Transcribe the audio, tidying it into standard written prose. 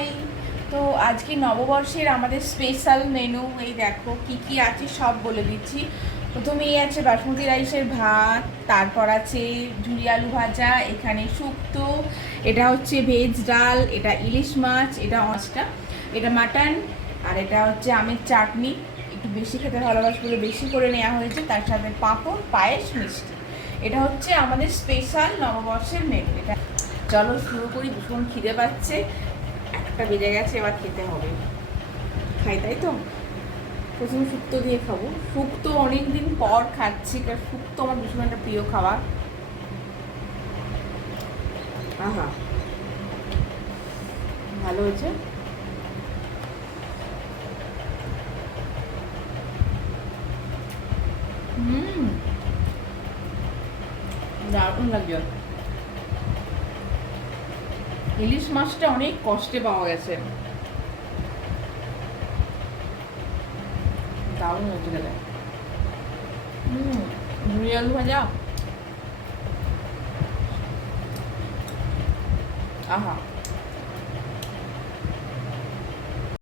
High. তো আজকে নববর্ষের আমাদের স্পেশাল মেনু এই দেখো কি কি আছে সব বলে দিচ্ছি। প্রথমেই আছে বাসমতি রাইসের ভাত, তারপর আছে ঝুরি আলু ভাজা, এখানে শুক্তো, এটা হচ্ছে ভেজ ডাল, এটা ইলিশ মাছ, এটা মাছটা, এটা মাটন, আর এটা হচ্ছে আমের চাটনি, একটু বেশি খেতে ভালোবাসি বলে বেশি করে নেওয়া হয়েছে, তার সাথে পাঁপড়, পায়েস, মিষ্টি। এটা হচ্ছে আমাদের স্পেশাল নববর্ষের মেনু। এটা চলো শুরু করি, ভীষণ খিদে পাচ্ছে, একটা বেজে গেছে, এবার খেতে হবে। খাই তাই তো। প্রথম শুক্তো দিয়ে খাবো। শুক্তো অনেক দিন পর খাচ্ছি, কারণ শুক্তো আমার ভীষণ একটা প্রিয় খাবার। আহা, ভালো হয়েছে। হুম, দারুণ লাগছে। ইলিশ মাছটা অনেক কষ্টে পাওয়া গেছে, দারুণ হয়েছে গেলে। ঝুরি আলু ভাজা, আহা।